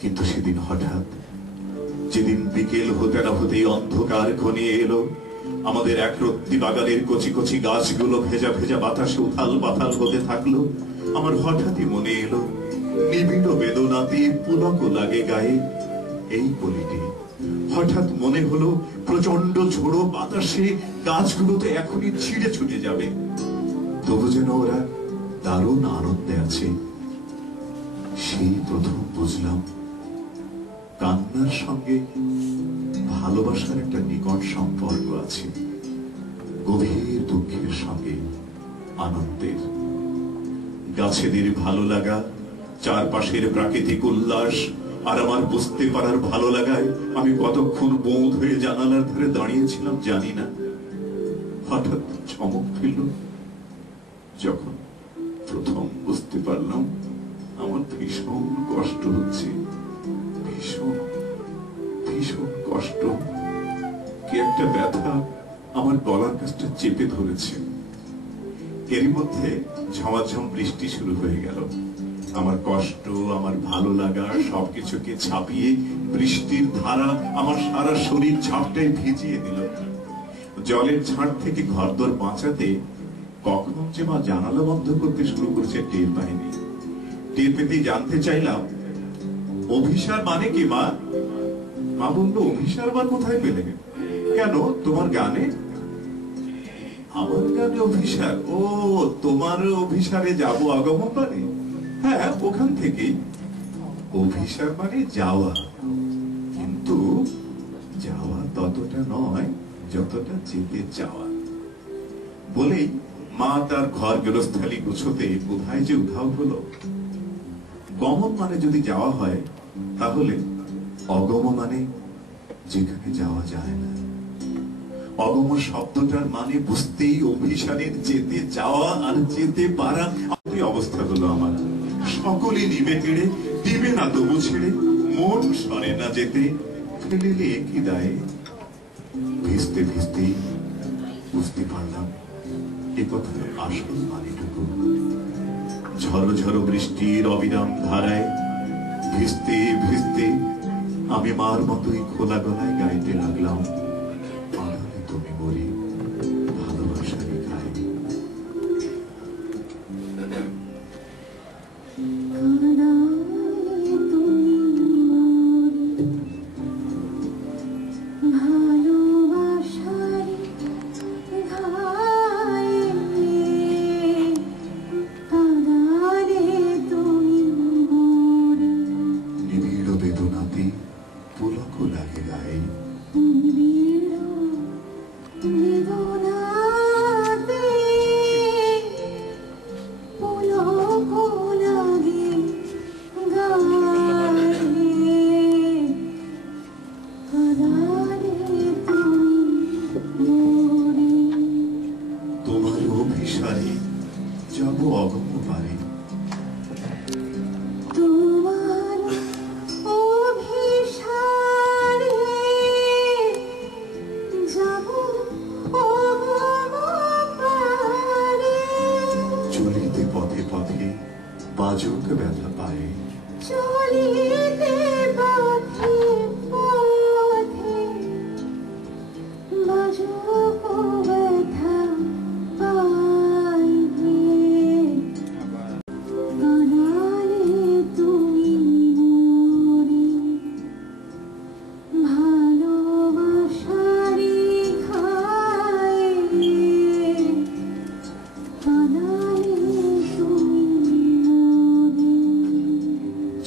কিন্তু সেদিন হঠাৎ, যেদিন বিকেল হতে না হতেই অন্ধকার ঘনিয়ে এলো, আমাদের একরত্তি বাগানের কচি কচি গাছগুলো ভেজা ভেজা বাতাসে উথাল পাথাল হতে থাকলো, আমার হঠাৎই মনে এলো নিবিড় বেদনাতে পুলক লাগে গায়ে এই কলিটি। হঠাৎ মনে হলো প্রচন্ড ঝোড়ো বাতাসে গাছগুলো তো এখনই ছিঁড়ে ছুটে যাবে, তবু যেন ওরা দারুণ আনন্দে আছে। সেই প্রথম বুঝলাম কান্নার সঙ্গে ভালোবাসার একটা নিকট সম্পর্ক আছে, গভীর দুঃখের সঙ্গে আনন্দের। গাছেদের ভালো লাগা, চারপাশের প্রাকৃতিক উল্লাস আর আমার বুঝতে পারার ভালো লাগায় আমি কতক্ষণ বোধ হয়ে জানালার ধারে দাঁড়িয়েছিলাম জানি না। হঠাৎ চমক ফেলল যখন প্রথম বুঝতে পারলাম আমার ভীষণ কষ্ট হচ্ছে, ভীষণ ভীষণ কষ্ট। কি একটা ব্যথা আমার গলার কাছটা চেপে ধরেছে। এরই মধ্যে ঝমাঝম বৃষ্টি শুরু হয়ে গেল। আমার কষ্ট, আমার ভালো লাগা সবকিছুকে ছাপিয়ে বৃষ্টির ধারা আমার সারা শরীর ঝাপটায় ভিজিয়ে দিল। জলের ঝাড় থেকে ঘরদোর বাঁচাতে কখন যে মা জানালা বন্ধ করতে শুরু করেছে টের পাইনি। টের পেতেই জানতে চাইলাম, অভিসার মানে কি মা? মা বললো, অভিসার বার কোথায় পেলে? কেন, তোমার গানে? আমার গানে অভিসার? ও, তোমার অভিসারে যাবো আগমন মানে? হ্যাঁ, ওখান থেকেই। অভিসার মানে যাওয়া, কিন্তু যাওয়া ততটা নয় যতটা যেতে চাওয়া। বলেই মা তার ঘর গৃহস্থালী গুছোতে কোথায় যে উধাও হলো। গমন মানে যদি যাওয়া হয়, তাহলে অগম মানে যেখানে যাওয়া যায় না। অগম শব্দটার মানে বুঝতেই অভিসারের যেতে যাওয়া আর যেতে পারা। অবস্থা হলো আমার, সকলে নিবে কেড়ে, দিবে না তবু ছেড়ে, মন সরে না যেতে, ফেলেলে কি দায়ে। ভিজতে ভিজতেই বুঝতে পারলাম এ কথার আসল মানেটুকু। ঝড়ো ঝড়ো বৃষ্টির অবিরাম ধারায় ভিজতে ভিজতে আমি মার মতোই খোলা গলায় গাইতে লাগলাম, আড়ালে তুমি মরি ভালোবাসারই গায়ে।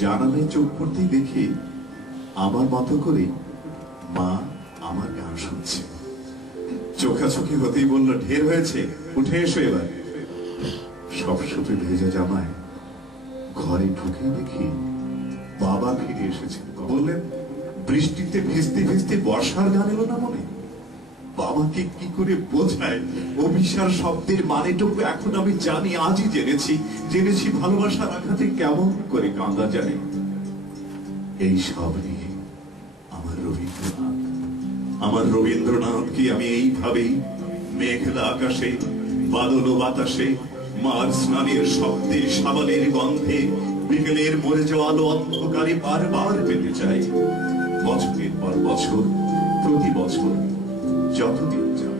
জানালায় চোখ পড়তেই দেখি আমার মতো করে মা আমার গান শুনছে। চোখাচোখি হতেই বলল, ঢের হয়েছে, উঠে এসো এবার। সবসময় ভেজা জামায় ঘরে ঢুকে দেখি বাবা ফিরে এসেছেন। বললেন, বৃষ্টিতে ভিজতে ভিজতে বর্ষার গান এলো না মনে? বাবাকে কি করে বোঝায় অভিসার শব্দের মানেটুকু এখন আমি জানি, আজই জেনেছি ভালোবাসার আঘাতে কেমন করে কাঁদা যায়। এই সব নিয়ে আমার রবীন্দ্রনাথকে আমি এইভাবেই মেঘলা আকাশে, বাদল ও বাতাসে, মার স্নানের শব্দে, সাবানের গন্ধে, বিকেলের মরে যাওয়া আলো অন্ধকারে বারবার পেতে চায়। বছরের পর বছর, প্রতি বছর যতদিন যায়